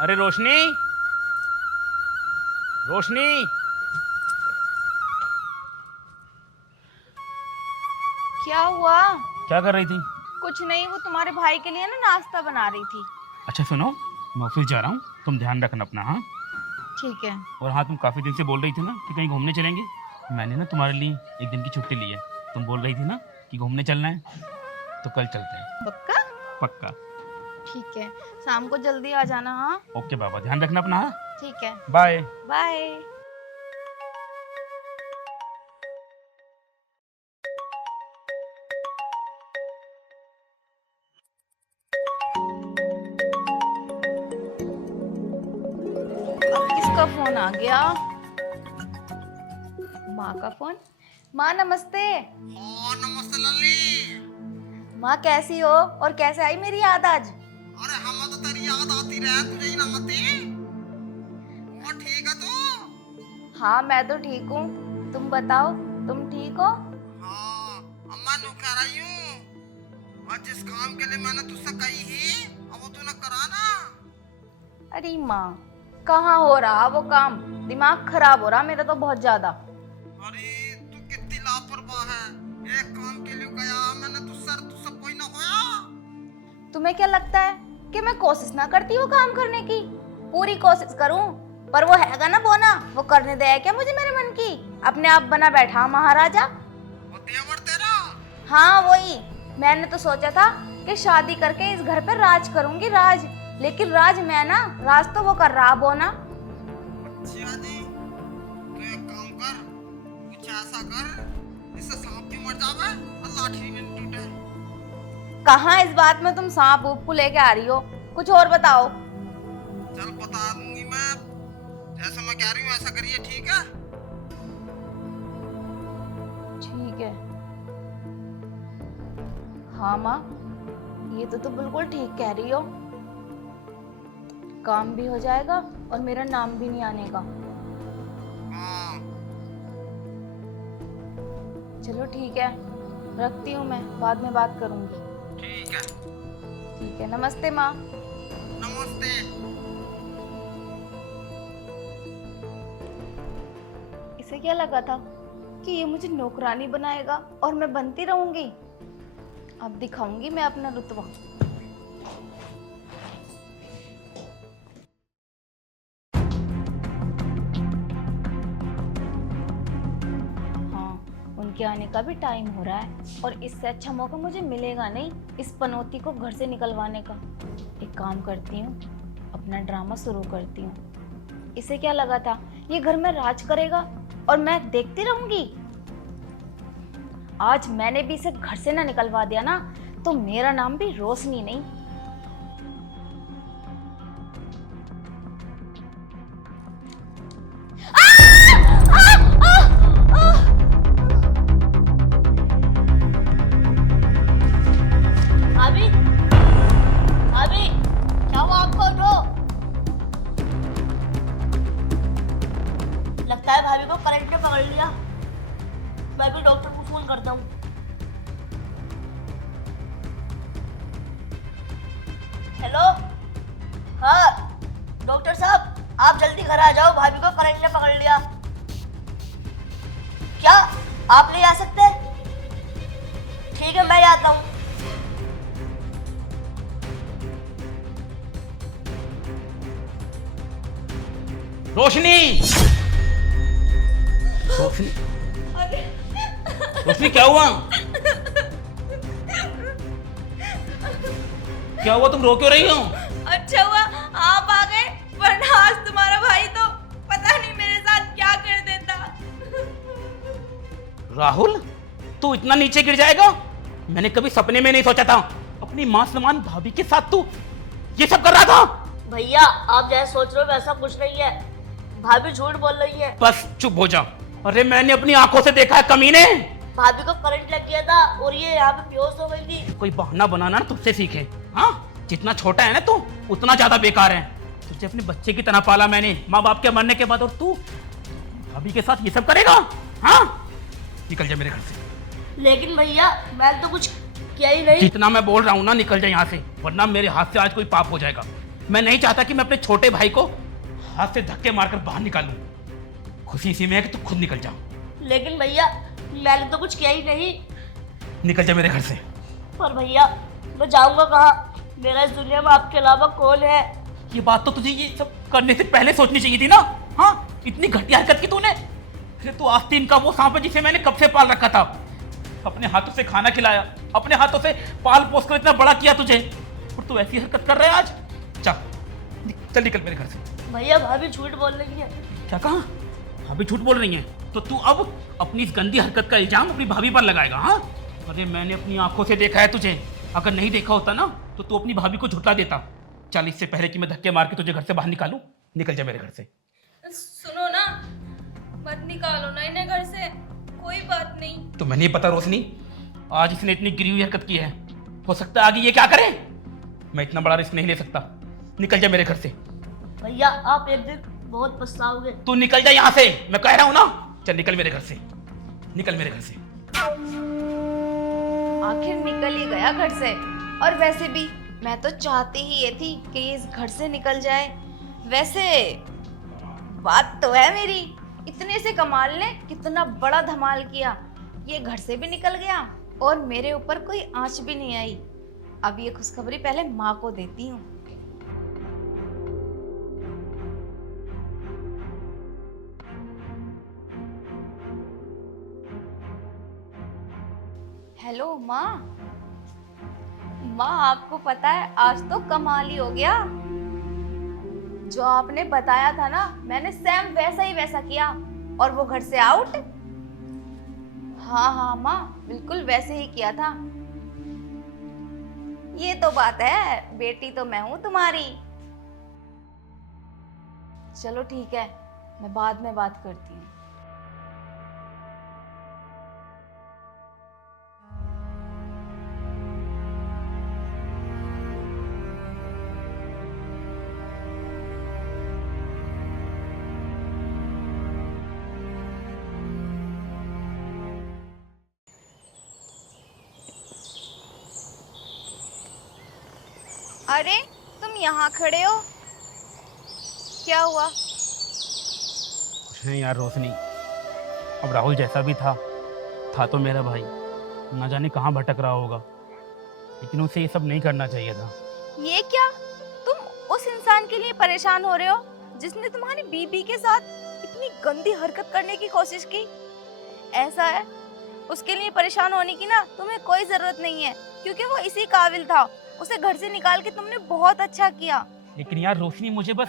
अरे रोशनी, रोशनी। क्या हुआ? क्या कर रही थी? कुछ नहीं, वो तुम्हारे भाई के लिए ना नाश्ता बना रही थी। अच्छा सुनो, मैं ऑफिस जा रहा हूँ, तुम ध्यान रखना अपना। हाँ, ठीक है। और हाँ, तुम काफ़ी दिन से बोल रही थी ना कि कहीं घूमने चलेंगे। मैंने ना तुम्हारे लिए एक दिन की छुट्टी ली है। तुम बोल रही थी ना कि घूमने चलना है, तो कल चलते हैं। पक्का? पक्का। ठीक है, शाम को जल्दी आ जाना। हाँ ओके बाबा, ध्यान रखना अपना। हाँ, ठीक है। बाय। बाय। अब किसका फोन आ गया? माँ का फोन। माँ नमस्ते। नमस्ते लल्ली। माँ कैसी हो और कैसे आई मेरी याद आज? अरे हम तो तेरी याद आती रहे, तुझे ही ना आती। और ठीक है तू? हाँ मैं तो ठीक हूँ, तुम बताओ, तुम ठीक हो? हाँ, अम्मा नु कह रही हूँ, और जिस काम के लिए मैंने तुझसे कही ही, अब वो तूने करा ना। अरे माँ, कहाँ हो रहा वो काम? दिमाग खराब हो रहा मेरा तो बहुत ज्यादा। अरे तू कितनी लापरवाह है। एक काम के लिए गया मैंने तुझसे कोई ना होया। तुम्हें क्या लगता है कि मैं कोशिश ना करती वो काम करने की? पूरी कोशिश करूं, पर वो हैगा ना बोना, वो करने दे क्या मुझे मेरे मन की? अपने आप बना बैठा महाराजा। वो देवर तेरा। हाँ वही। मैंने तो सोचा था कि शादी करके इस घर पे राज करूंगी, राज। लेकिन राज मैं ना, राज तो वो कर रहा बोना। अच्छा जी, तो एक काम कर, कुछ ऐसा कर इससे सांप भी मर जावे और लाठी भी न टूटे। कहाँ इस बात में तुम सांप ऊप को लेके आ रही हो? कुछ और बताओ। चल बता दूंगी मैं, जैसा मैं कह रही हूँ ऐसा करिए, ठीक है? ठीक है। हाँ माँ, ये तो बिल्कुल ठीक कह रही हो। काम भी हो जाएगा और मेरा नाम भी नहीं आने का। हाँ। चलो ठीक है, रखती हूँ मैं, बाद में बात करूंगी। ठीक है। ठीक है, नमस्ते माँ। नमस्ते। इसे क्या लगा था कि ये मुझे नौकरानी बनाएगा और मैं बनती रहूंगी? अब दिखाऊंगी मैं अपना रुतबा। हाँ, उनके आने का भी टाइम हो रहा है और इससे अच्छा मौका मुझे मिलेगा नहीं इस पनौती को घर से निकलवाने का। एक काम करती हूँ, अपना ड्रामा शुरू करती हूँ। इसे क्या लगा था ये घर में राज करेगा और मैं देखती रहूंगी? आज मैंने भी इसे घर से ना निकलवा दिया ना, तो मेरा नाम भी रोशनी नहीं। भाभी, भाभी, क्या हुआ आपको? उठो। लगता है भाभी को करंट ने पकड़ लिया। मैं भी डॉक्टर को फोन करता हूँ। हेलो, हाँ डॉक्टर साहब, आप जल्दी घर आ जाओ, भाभी को करंट ने पकड़ लिया। क्या आप नहीं आ सकते? ठीक है, मैं आता हूँ। रोशनी, रोशनी, रोशनी क्या हुआ? क्या हुआ, तुम रो क्यों रही हो? अच्छा हुआ आप आ गए, वरना आज तुम्हारा भाई तो पता नहीं मेरे साथ क्या कर देता। राहुल, तू इतना नीचे गिर जाएगा? मैंने कभी सपने में नहीं सोचा था अपनी मां समान भाभी के साथ तू ये सब कर रहा था। भैया, आप जैसा सोच रहे हो वैसा कुछ नहीं है। भाभी झूठ बोल रही है। बस चुप हो जा। अरे मैंने अपनी आंखों से देखा है कमीने। भाभी को करंट लग गया था और ये यहाँ पे बेहोश हो गई थी। कोई बहाना बनाना ना तुझसे सीखे। हाँ, जितना छोटा है ना तू, उतना ज्यादा बेकार है। तुझे अपने बच्चे की तरह पाला मैंने, माँ बाप के मरने के बाद, और तू भाभी के साथ ये सब करेगा? हाँ, निकल जा मेरे घर से। लेकिन भैया, मैं तो कुछ किया ही नहीं। जितना मैं बोल रहा हूँ ना, निकल जा यहाँ से, वरना मेरे हाथ से आज कोई पाप हो जाएगा। मैं नहीं चाहता कि मैं अपने छोटे भाई को हाथ से धक्के मारकर बाहर निकालूं। खुशी इसी में है कि तू खुद निकल जा। लेकिन भैया मैंने तो कुछ किया ही नहीं। निकल जा मेरे घर से। पर भैया मैं जाऊंगा कहाँ? मेरा इस दुनिया में आपके अलावा कौन है? ये बात तो तुझे ये सब करने से पहले सोचनी चाहिए थी ना। हाँ, इतनी घटिया हरकत की तूने। फिर तू आस्तीन का वो सांप है जिसे मैंने कब से पाल रखा था। अपने हाथों से खाना खिलाया, अपने हाथों से पाल पोस कर इतना बड़ा किया तुझे, और तू ऐसी हरकत कर रहा है आज। चल निकल मेरे घर से। भैया भाभी झूठ बोल रही है। क्या कहा? भाभी झूठ बोल रही हैं? तो तू अब अपनी इस गंदी हरकत का इल्जाम अपनी भाभी पर लगाएगा? हाँ, अरे मैंने अपनी आंखों से देखा है तुझे। अगर नहीं देखा होता ना तो तू अपनी भाभी को झुठला देता। चल, इससे पहले कि मैं धक्के मार के तुझे घर से बाहर निकालूं, निकल जा मेरे घर से। सुनो ना, मत निकालो ना इन्हें घर से, कोई बात नहीं। तुम्हें नहीं पता रोशनी, आज इसने इतनी गिरी हुई हरकत की है, हो सकता है आगे ये क्या करे। मैं इतना बड़ा रिस्क नहीं ले सकता। निकल जा मेरे घर से। भैया आप एक दिन बहुत पछताओगे। तू निकल जा यहाँ से, मैं कह रहा हूँ ना। चल निकल मेरे घर से, निकल मेरे घर से। आखिर निकल ही गया घर से। और वैसे भी मैं तो चाहती ही ये थी कि ये इस घर से निकल जाए। वैसे बात तो है मेरी, इतने से कमाल ने कितना बड़ा धमाल किया। ये घर से भी निकल गया और मेरे ऊपर कोई आंच भी नहीं आई। अब ये खुशखबरी पहले माँ को देती हूँ। हेलो माँ। माँ, आपको पता है आज तो कमाल ही हो गया। जो आपने बताया था ना, मैंने सेम वैसा ही वैसा किया और वो घर से आउट। हाँ हाँ माँ, बिल्कुल वैसे ही किया था। ये तो बात है, बेटी तो मैं हूँ तुम्हारी। चलो ठीक है, मैं बाद में बात करती हूँ। अरे तुम यहाँ खड़े हो, क्या हुआ? कुछ नहीं यार रोशनी, अब राहुल जैसा भी था तो मेरा भाई। ना जाने कहाँ भटक रहा होगा, लेकिन उसे ये सब नहीं करना चाहिए था। ये क्या, तुम उस इंसान के लिए परेशान हो रहे हो जिसने तुम्हारी बीबी के साथ इतनी गंदी हरकत करने की कोशिश की? ऐसा है, उसके लिए परेशान होने की ना तुम्हें कोई जरूरत नहीं है, क्योंकि वो इसी काबिल था। उसे घर से निकाल के तुमने बहुत अच्छा किया। लेकिन यार रोशनी, मुझे बस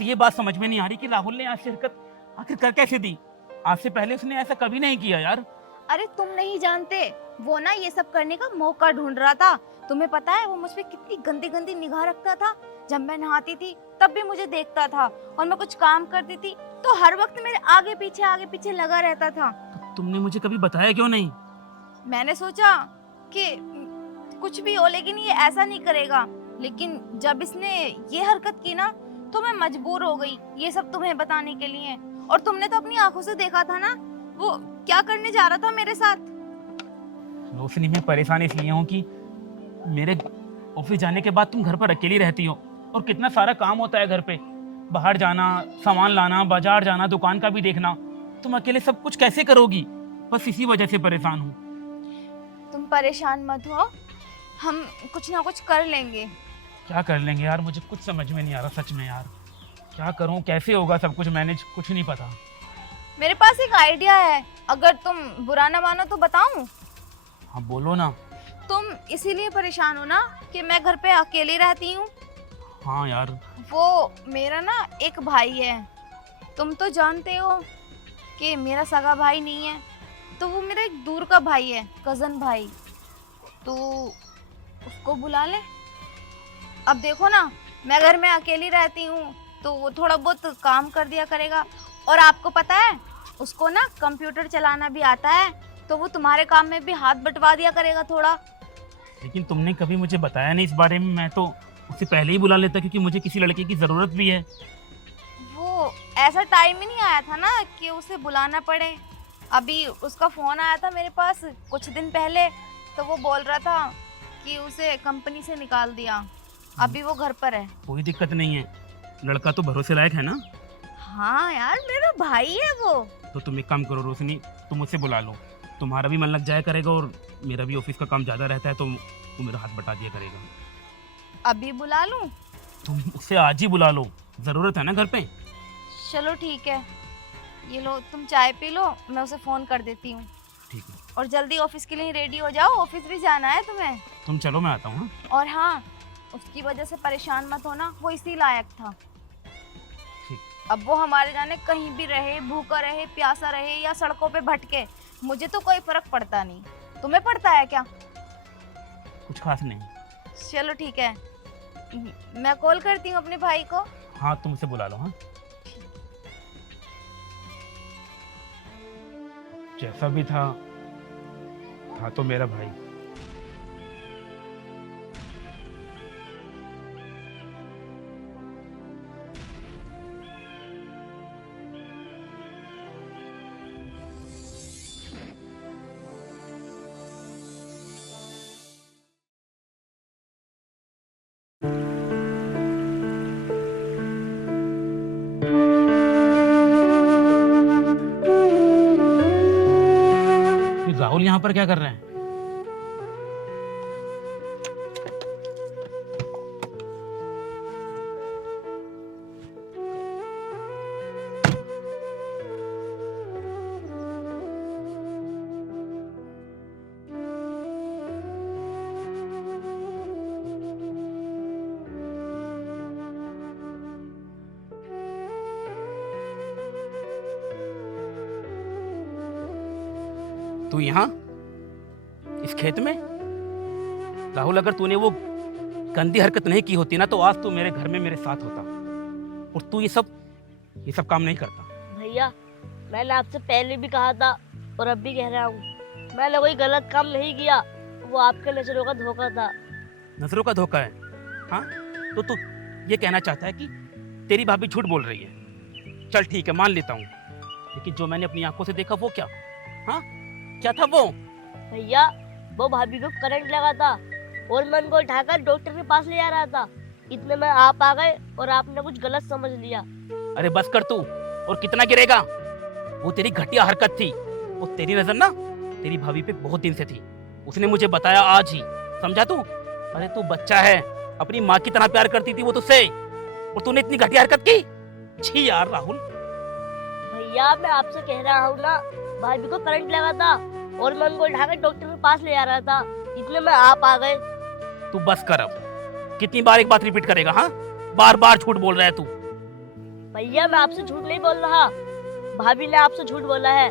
ये बात समझ में नहीं आ रही कि राहुल ने ऐसी हरकत आखिर कर कैसे दी। आज से पहले उसने ऐसा कभी नहीं किया यार। अरे तुम नहीं जानते, वो ना ये सब करने का मौका ढूंढ रहा था। तुम्हें पता है वो मुझ पे कितनी गंदी गंदी निगाह रखता था। जब मैं नहाती थी तब भी मुझे देखता था, और मैं कुछ काम करती थी तो हर वक्त मेरे आगे पीछे लगा रहता था। तो तुमने मुझे कभी बताया क्यों नहीं? मैंने सोचा कि कुछ भी हो लेकिन ये ऐसा नहीं करेगा, लेकिन जब इसने ये हरकत की ना तो मैं मजबूर हो गई ये सब तुम्हें बताने के लिए। और तुमने तो अपनी आंखों से देखा था ना वो क्या करने जा रहा था मेरे साथ। रोशनी, मैं परेशान इसलिए हूँ कि मेरे ऑफिस जाने के बाद तुम घर पर अकेली रहती हो, और कितना सारा काम होता है घर पे, बाहर जाना, सामान लाना, बाजार जाना, दुकान का भी देखना। तुम अकेले सब कुछ कैसे करोगी? बस इसी वजह से परेशान हूँ। तुम परेशान मत हो, हम कुछ ना कुछ कर लेंगे। क्या कर लेंगे यार? मुझे कुछ समझ में नहीं आ रहा सच में यार। क्या करूं, कैसे होगा सब कुछ मैनेज, कुछ नहीं पता। मेरे पास एक आइडिया है, अगर तुम बुरा ना मानो तो बताऊं? हाँ बोलो ना। तुम इसीलिए परेशान हो ना कि मैं घर पे अकेली रहती हूँ? हाँ यार। वो मेरा ना एक भाई है, तुम तो जानते हो कि मेरा सगा भाई नहीं है, तो वो मेरा एक दूर का भाई है, कजन भाई। तो उसको बुला ले। अब देखो ना, मैं घर में अकेली रहती हूँ तो वो थोड़ा बहुत काम कर दिया करेगा, और आपको पता है उसको ना कंप्यूटर चलाना भी आता है, तो वो तुम्हारे काम में भी हाथ बंटवा दिया करेगा थोड़ा। लेकिन तुमने कभी मुझे बताया नहीं इस बारे में, मैं तो उससे पहले ही बुला लेता क्योंकि मुझे किसी लड़के की ज़रूरत भी है। वो ऐसा टाइम ही नहीं आया था ना कि उसे बुलाना पड़े। अभी उसका फ़ोन आया था मेरे पास कुछ दिन पहले, तो वो बोल रहा था कि उसे कंपनी से निकाल दिया। अभी वो घर पर है। कोई दिक्कत नहीं है, लड़का तो भरोसे लायक है ना। हाँ यार, मेरा भाई है वो। तो तुम एक काम करो रोशनी, तुम मुझसे बुला लो, तुम्हारा भी मन लग जाया करेगा और मेरा भी ऑफिस का काम ज़्यादा रहता है, तो वो मेरा हाथ बटा दिया करेगा। अभी बुला लूं? तुम उसे आज ही बुला लो, ज़रूरत है ना घर पे। चलो ठीक है, ये लो तुम चाय पी लो, मैं उसे फ़ोन कर देती हूँ। ठीक है, और जल्दी ऑफिस के लिए रेडी हो जाओ, ऑफिस भी जाना है तुम्हें। तुम चलो मैं आता हूँ। हाँ? और हाँ, उसकी वजह से परेशान मत होना, वो इसी लायक था। ठीक। अब वो हमारे जाने कहीं भी रहे, भूखा रहे, प्यासा रहे या सड़कों पे भटके, मुझे तो कोई फर्क पड़ता नहीं। तुम्हें पड़ता है क्या? कुछ खास नहीं। चलो ठीक है, मैं कॉल करती हूँ अपने भाई को। हाँ तुम उसे बुला लो। हाँ, जैसा भी था तो मेरा भाई। ये राहुल यहाँ पर क्या कर रहे हैं? तू यहाँ इस खेत में? राहुल, अगर तूने वो गंदी हरकत नहीं की होती ना, तो आज तू मेरे घर में मेरे साथ होता। और तू ये सब काम नहीं करता। भैया, मैंने आपसे पहले भी कहा था और अब भी कह रहा हूँ, मैंने कोई गलत काम नहीं किया, वो आपके नजरों का धोखा था। नजरों का धोखा है? हाँ, तो तू ये कहना चाहता है कि तेरी भाभी झूठ बोल रही है? चल ठीक है, मान लेता हूँ, लेकिन जो मैंने अपनी आंखों से देखा वो क्या? हाँ, क्या था वो? भैया, वो भाभी को करंट लगा था और मैं उनको उठाकर डॉक्टर के पास ले जा रहा था, इतने में आप आ गए और आपने कुछ गलत समझ लिया। अरे बस कर तू, और कितना गिरेगा? वो तेरी घटिया हरकत थी, वो तेरी नजर ना तेरी भाभी पे बहुत दिन से थी, उसने मुझे बताया आज ही, समझा तू? अरे तू बच्चा है, अपनी माँ की तरह प्यार करती थी वो तुझसे, और तूने इतनी घटिया हरकत की? छी यार राहुल। भैया, मैं आपसे कह रहा हूँ ना, भाभी को करंट लगा था और मैं उनको उठाकर डॉक्टर के पास ले जा रहा था, इतने में आप आ गए। तू बस कर अब, कितनी बार एक बात रिपीट करेगा? हाँ, बार बार झूठ बोल रहा है तू। भैया, मैं आपसे झूठ नहीं बोल रहा, भाभी ने आपसे झूठ बोला है।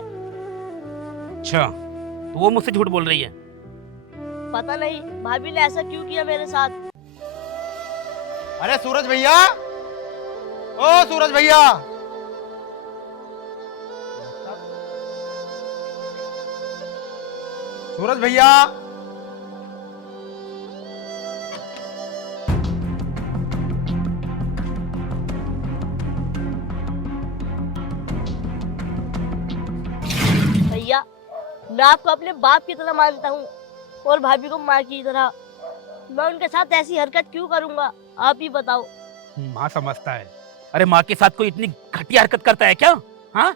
अच्छा, तो वो मुझसे झूठ बोल रही है? पता नहीं भाभी ने ऐसा क्यों किया मेरे साथ। अरे सूरज भैया, ओ सूरज भैया, सूरज भैया, भैया, मैं आपको अपने बाप की तरह मानता हूँ और भाभी को माँ की तरह, मैं उनके साथ ऐसी हरकत क्यों करूँगा, आप ही बताओ। माँ समझता है? अरे माँ के साथ कोई इतनी घटिया हरकत करता है क्या? हाँ,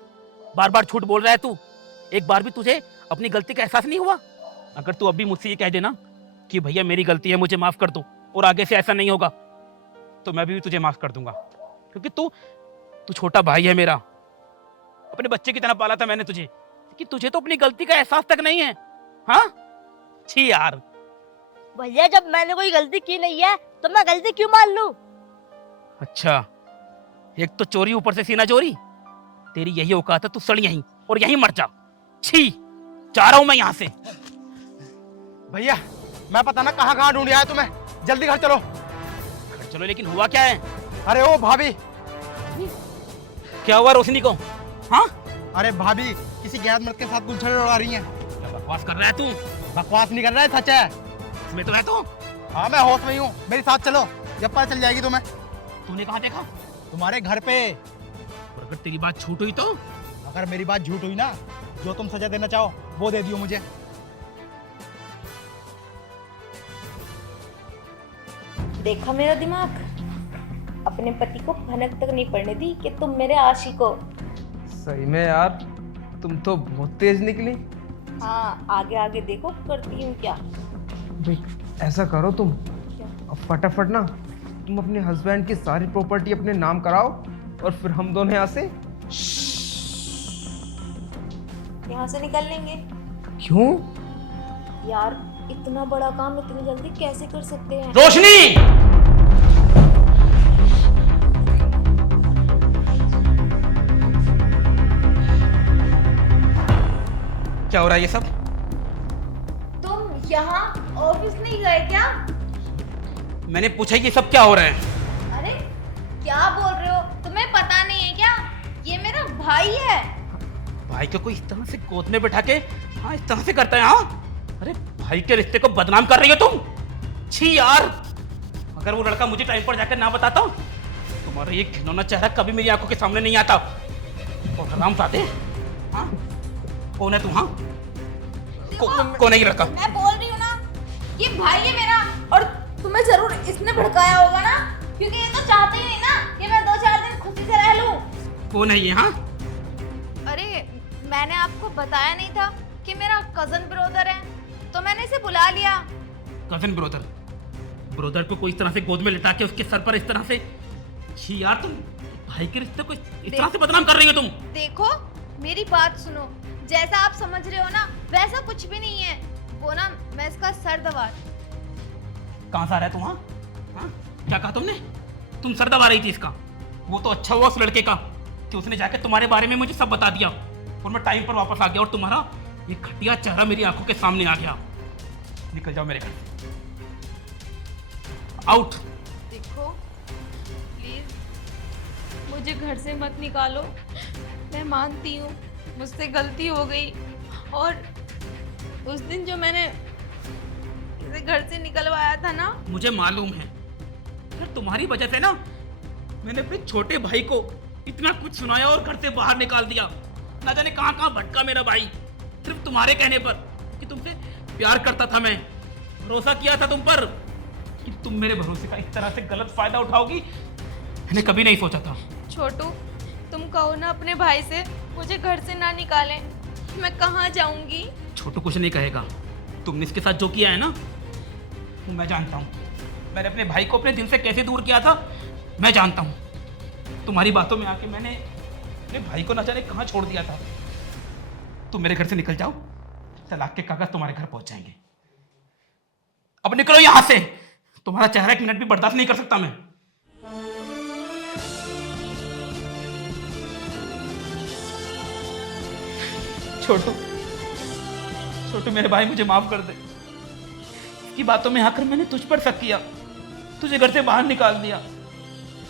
बार बार झूठ बोल रहा है तू, एक बार भी तुझे अपनी गलती का एहसास नहीं हुआ? अगर तू अभी मुझसे ये कह देना कि भैया मेरी गलती है, मुझे माफ कर दो, और आगे से ऐसा नहीं होगा, तो मैं भी तुझे माफ कर दूंगा, क्योंकि तू छोटा भाई है मेरा, अपने बच्चे की तरह पाला था मैंने तुझे, कि तुझे तो अपनी गलती का एहसास तक नहीं है। हाँ, छी यार। भैया, जब मैंने कोई गलती की नहीं है तो मैं गलती क्यों मान लूं? अच्छा, एक तो चोरी, ऊपर से सीना चोरी, तेरी यही औकात है, तू सड़ यहीं और यहीं मर जा। छी, जा रहा हूं मैं यहाँ से। भैया मैं पता ना कहाँ कहाँ ढूंढ आया तुम्हें, जल्दी घर चलो। घर चलो, लेकिन हुआ क्या है? अरे ओ भाभी। क्या हुआ रोशनी को? हाँ, अरे भाभी किसी गैर मर्द के साथ गुलछड़े उड़ा रही हैं। क्या बकवास कर रहा है तू? बकवास नहीं कर रहा है, सच है। इसमें तो है तू। हाँ मैं होश में ही हूँ, मेरे साथ चलो, जब पता चल जाएगी तुम्हें। तूने कहाँ देखा? तुम्हारे घर पे। और अगर तेरी बात झूठ हुई तो? अगर मेरी बात झूठ हुई ना, जो तुम सजा देना चाहो वो दे दियो मुझे। देखा मेरा दिमाग, अपने पति को भनक तक नहीं पड़ने दी कि तुम मेरे आशिक हो। सही में यार, तुम तो बहुत तेज निकली। हाँ, आगे आगे देखो करती हूँ क्या। भाई ऐसा करो तुम, क्या? अब फटाफट ना तुम अपने हस्बैंड की सारी प्रॉपर्टी अपने नाम कराओ और फिर हम दोनों यहाँ से यहाँ से निकल लेंगे। क्यों? यार इतना बड़ा काम इतनी जल्दी कैसे कर सकते हैं? रोशनी, क्या हो रहा है ये सब? तुम यहाँ ऑफिस नहीं गए क्या? मैंने पूछा ये सब क्या हो रहा है? अरे क्या बोल रहे हो? तुम्हें पता नहीं है क्या? ये मेरा भाई है। भाई को कोई इस तरह से गोद में बैठा के हाँ इस तरह से करता है? हाँ, अरे भाई के रिश्ते को बदनाम कर रही हो तुम। छी यार, अगर वो लड़का मुझे टाइम पर जाकर ना बताता, तुम्हारा ये घिनौना चेहरा कभी मेरी आंखों के सामने नहीं आता। और हरामजादे, हाँ कौन है तू? हाँ कौन है ये लड़का? मैं बोल रही हूँ ना, ये भाई है मेरा। और तुम्हें जरूर इसने भड़काया होगा ना, क्योंकि ये तो चाहते ही नहीं ना कि मैं 2-4 दिन खुशी से रह लूं। कौन है ये? हाँ अरे मैंने आपको बताया नहीं था कि मेरा कजन ब्रदर है, तो मैंने इसे बुला लिया। Cousin brother? ब्रदर को कोई इस तरह से गोद में लिटा के उसके सर पर इस तरह से? छी यार, तुम भाई के रिश्ते को इस तरह से बदनाम कर रही हो तुम। देखो मेरी बात सुनो, जैसा आप समझ रहे हो ना वैसा कुछ भी नहीं है। वो ना मैं इसका सर दबा। कहाँ से आ रहा है तू? हाँ हाँ, क्या कहा तुमने? तुम सर दबा रही थी इसका? वो तो अच्छा हुआ उस लड़के का कि उसने जाके तुम्हारे बारे में मुझे सब बता दिया और मैं टाइम पर वापस आ गया और तुम्हारा ये घटिया चेहरा मेरी आंखों के सामने आ गया। निकल जाओ मेरे घर से, आउट। देखो प्लीज मुझे घर से मत निकालो। मैं मानती हूँ मुझसे गलती हो गई, और उस दिन जो मैंने इसे घर से निकलवाया था ना, मुझे मालूम है, फिर तुम्हारी वजह से ना मैंने अपने छोटे भाई को इतना कुछ सुनाया और घर से बाहर निकाल दिया। ना जाने कहाँ कहाँ भटका मेरा भाई, सिर्फ तुम्हारे कहने पर कि तुमसे प्यार करता था। मैं भरोसा किया था तुम पर कि तुम मेरे भरोसे का इस तरह से गलत फायदा उठाओगी, मैंने कभी नहीं सोचा था। छोटू तुम कहो ना अपने भाई से मुझे घर से ना निकालें, मैं कहाँ जाऊंगी? छोटू कुछ नहीं कहेगा। तुमने इसके साथ जो किया है ना, वो मैं जानता हूँ। मैंने अपने भाई को अपने दिल से कैसे दूर किया था मैं जानता हूँ। तुम्हारी बातों में आके मैंने अपने भाई को ना जाने कहाँ छोड़ दिया था। तुम मेरे घर से निकल जाओ, तलाक के कागज तुम्हारे घर पहुंच जाएंगे। अब निकलो यहां से, तुम्हारा चेहरा 1 मिनट भी बर्दाश्त नहीं कर सकता मैं। छोटू, छोटू मेरे भाई मुझे माफ कर दे। इसकी बातों में आकर मैंने तुझ पर शक किया, तुझे घर से बाहर निकाल दिया।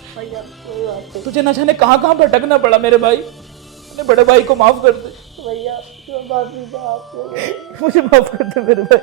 भैया कोई बात नहीं। तुझे न जाने कहाँ कहाँ भटकना पड़ा मेरे भाई। मेरे बड़े भाई को माफ कर दे भैया मैं माफी चाहता हूँ। मुझे माफ कर दे मेरे भाई।